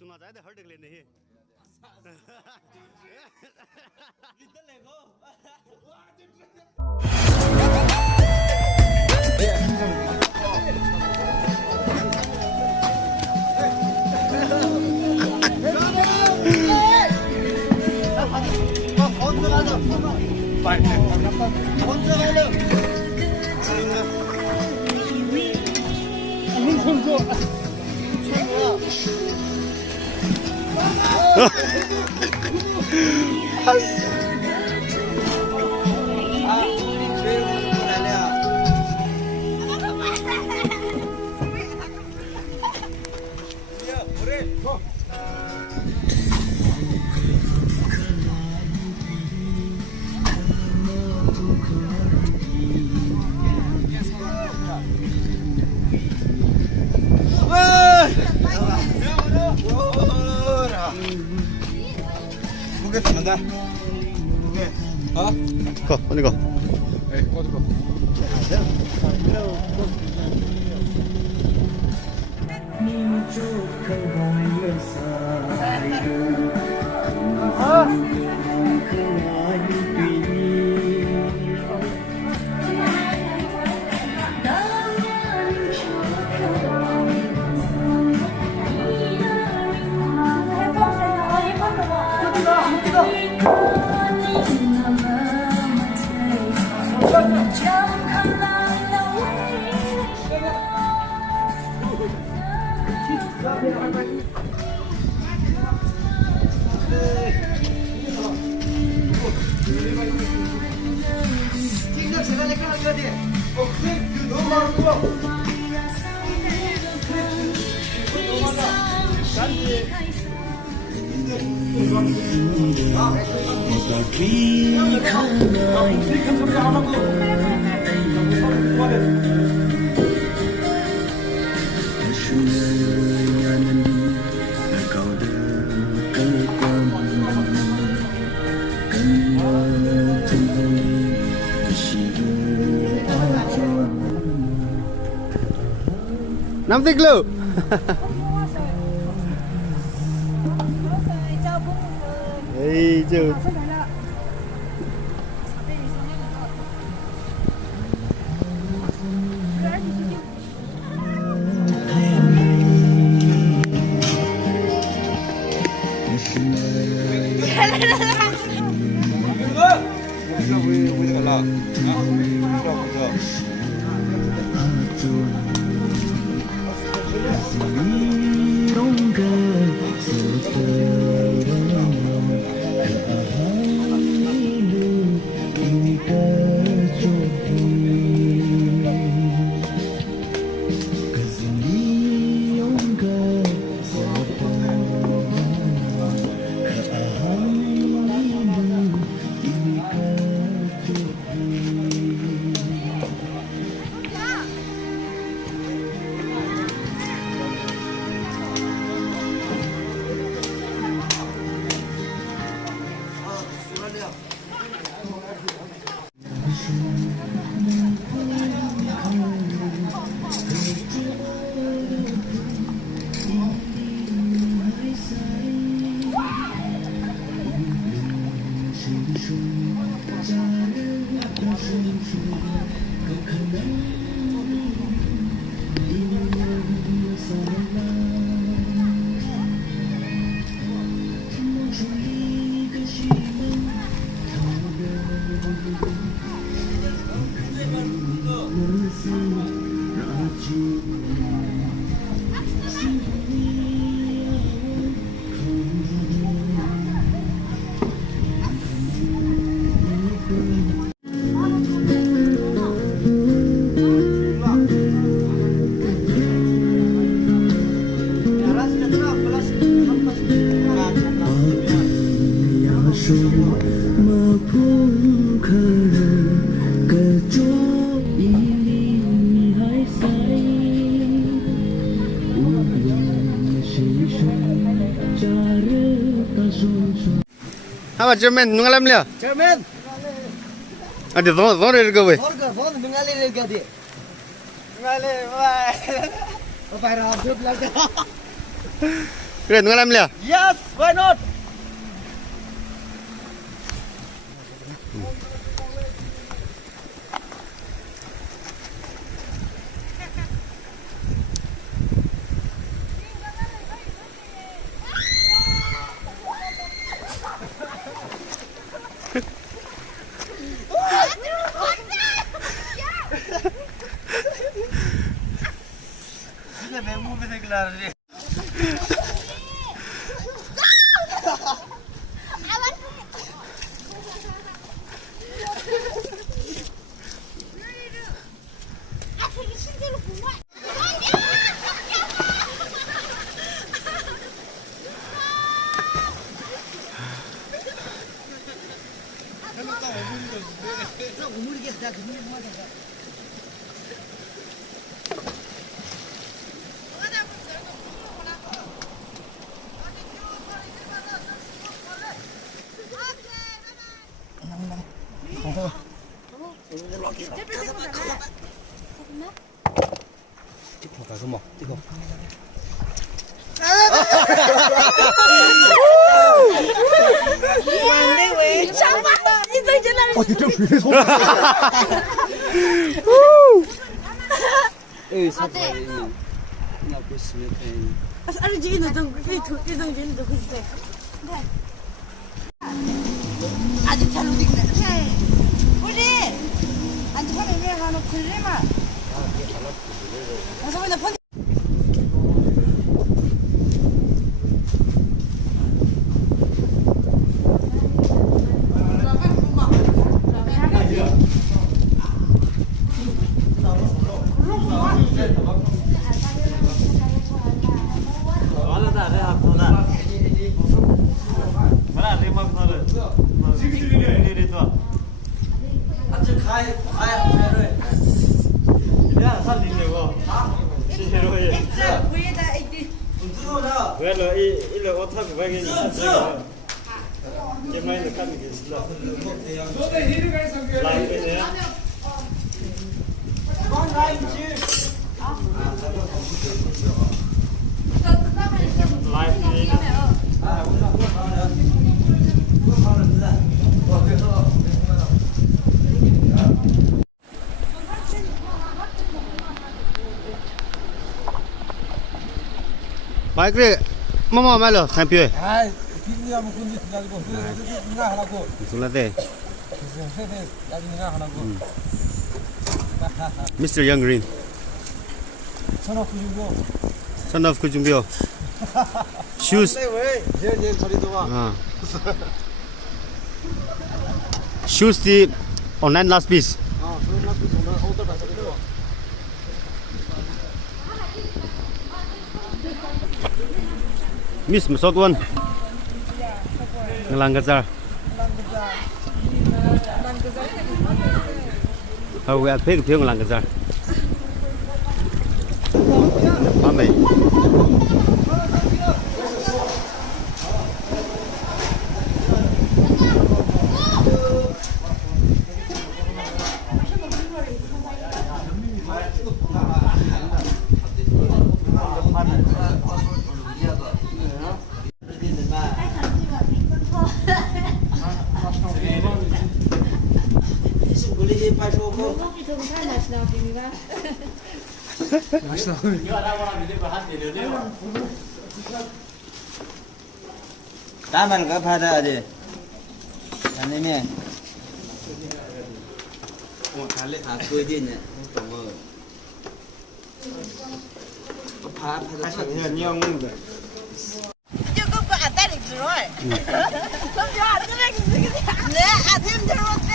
चुना जाए तो हट गए नहीं 가, 어디 가? 네, 꺼져. Nothing glue. Hey, dude. Apa Jerman nungalam liya? Jerman. Adi zon erga we. Zon nungali erga di. Nungali bye. Apa era absurd lagda. 그래 누가 남려? Yes, why not? Sila may movie na klaro rin. 가서 먹. 이거. 아직 잘 움직이네. 우리 아직 화면 왜 하나 들리마? 소민아 폰. Well, il what have we getting? Give me the coming is love. Like in there. 말 그래. 뭐뭐 말로 샴푸에. 아, 비니가 뭐 군지 가지고 누가 하라고. 술라데. 세대 나중에 누가 하라고. Mr. Young Green. 전화 구주고. Son of Kujumbio. Shoes. 왜? 얘 저리도 와. 아. Shoes the online last piece. 그런 거 오늘 오늘 가서 그래. Miss Masot one. Ngalang gazar. Oh, we are pig pig ngalang gazar. Mami. Taman ka pada ade. Ano niya? Aku din niya. 저거 봐, 다리 들어. 그럼 야, 그래 네, 아침 들어왔대.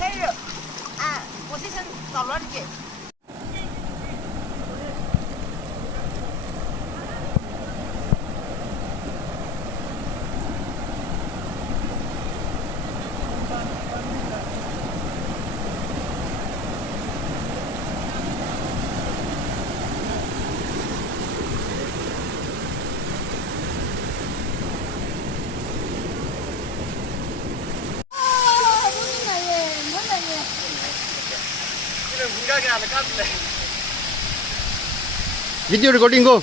해요. 아, 포지션 떨어지게. Video recording go.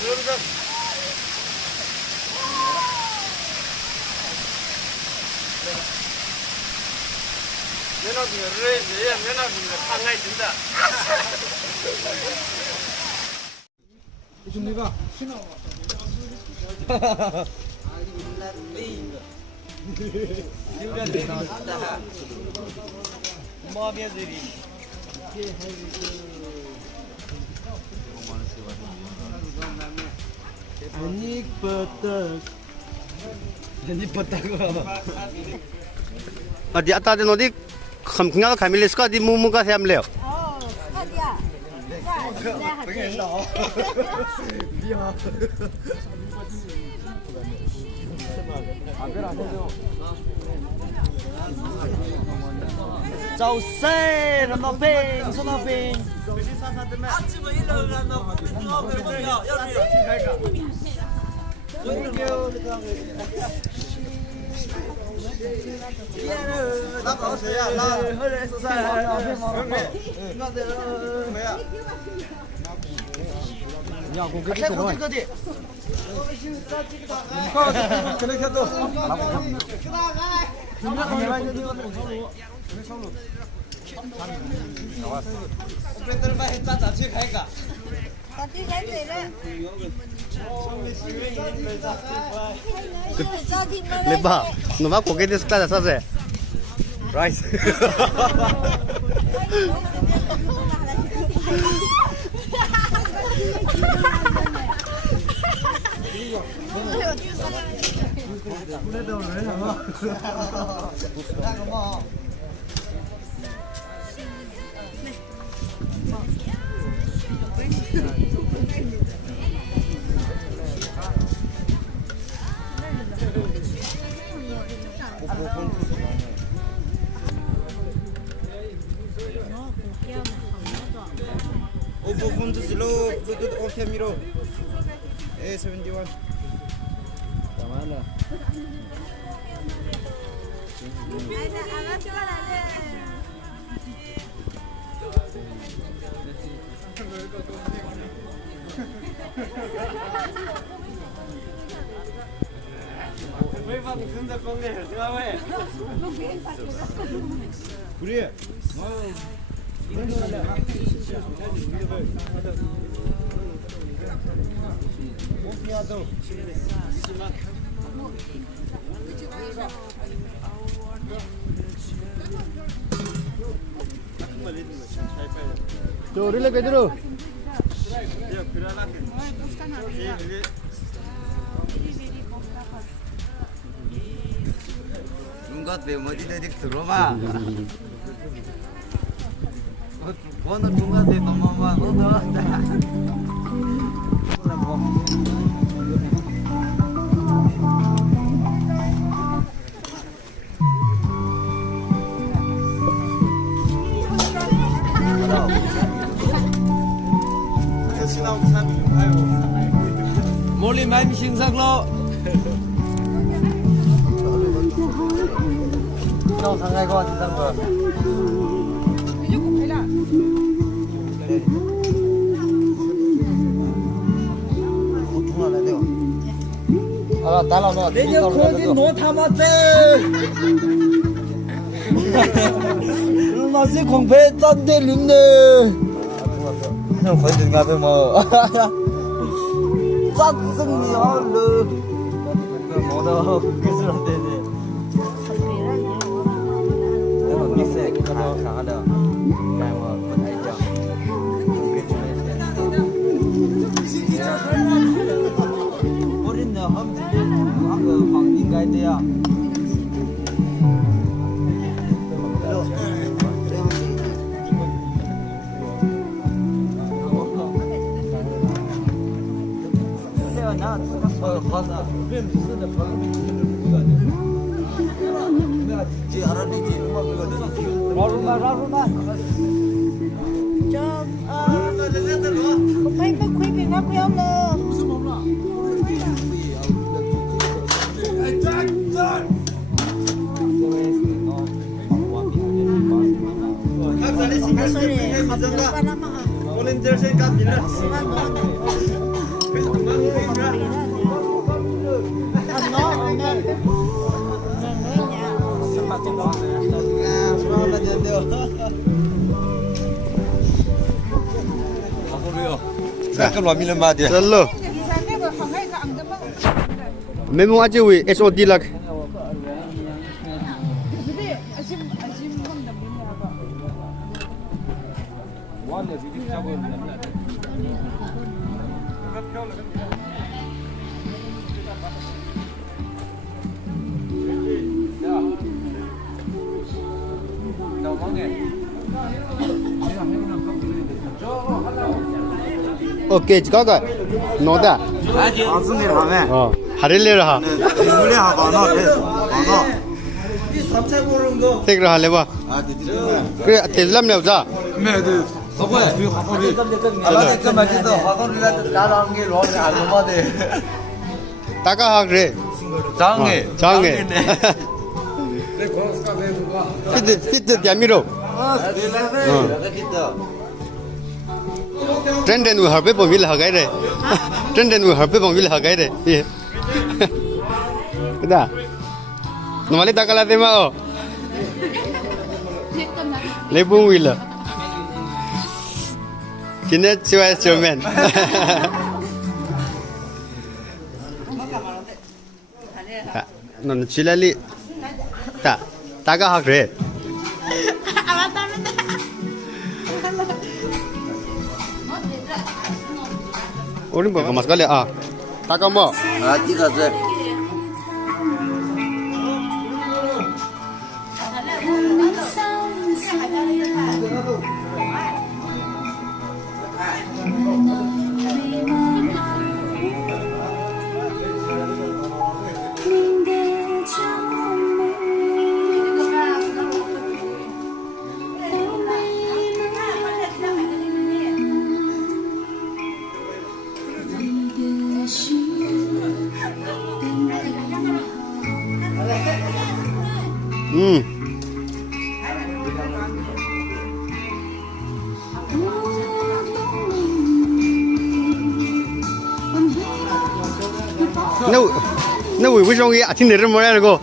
그러면서 면허증을 내야 면허증을 상하이 준다. 준비가 Di atas dia nodi kengal kami les ka di mumu ka siam leo. 어, 스카디야. 자, Chào xe làm nó bình sao nó bình 다 뛰겠네. Leba, nama ko ke des ka sa se. Rice. Oppo phone to slow Bluetooth off camera. A71. 그래. Chori le ke dulu. 누가 대머리 대직 들어봐 오늘 누가 대 너무만 몰리 마임 신상로 형 상가에 가 지상 거 아, 달라 너. 내가 거기 너 담았대. 맛이 공부에 짠데 링네. 형 거기 들어가 봐 뭐. 짠승이 얼르. 뭐도 그슬 안 되네. 내가 믹스에 강하다. 그냥 뭐 알죠. 우리는 함께 그 방인 가야 돼요. 나 가서 그래 무슨 내가 지 알아내지 라루마 Không phải khuy Việt Nam không đâu. volunteer saya kat bila. Cái loại mình mà đi. Hello. Memo aja wi SOD lak. Okay, có cái nó đã. 무슨 일 하네. 하릴래라 하. 물에 하고 너 이 3차 고른 거. 택라 할래봐. 아, 뒤집어. 그래, 대슬람 내자. 매드. 저거야. 그 화거리. 알아서 그 말도 화거리라도 나랑 게 로를 안 넘어대. 따가 하 그래. 장애. 장애. 피트 야미로. Trenden ui harpe bom vil hagai re. Trenden ui harpe bom vil hagai re. Ye. Kita. Normally tak kalah tema oh. Lebung wil. Kini cuai cuman. Non cilali. Tak. Taga hak re. Orang bukan mas kali ah. Tak kamu. 아, 찍어줘. Nó ui với trong cái thì nửa mỗi ngày cô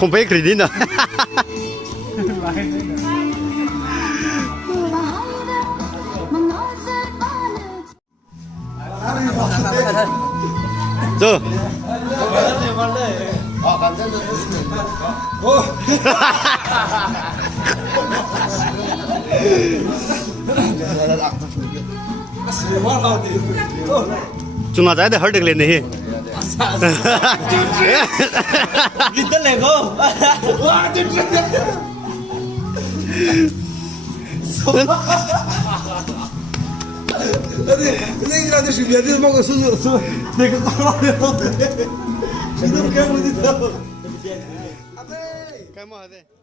không phải credit nữa. Rồi. Chúng nó giải để hết được lên này. Kita lego. Ini ada sudah dia mau susu. Dia kalau dia. Itu kan begitu. Kamu ada.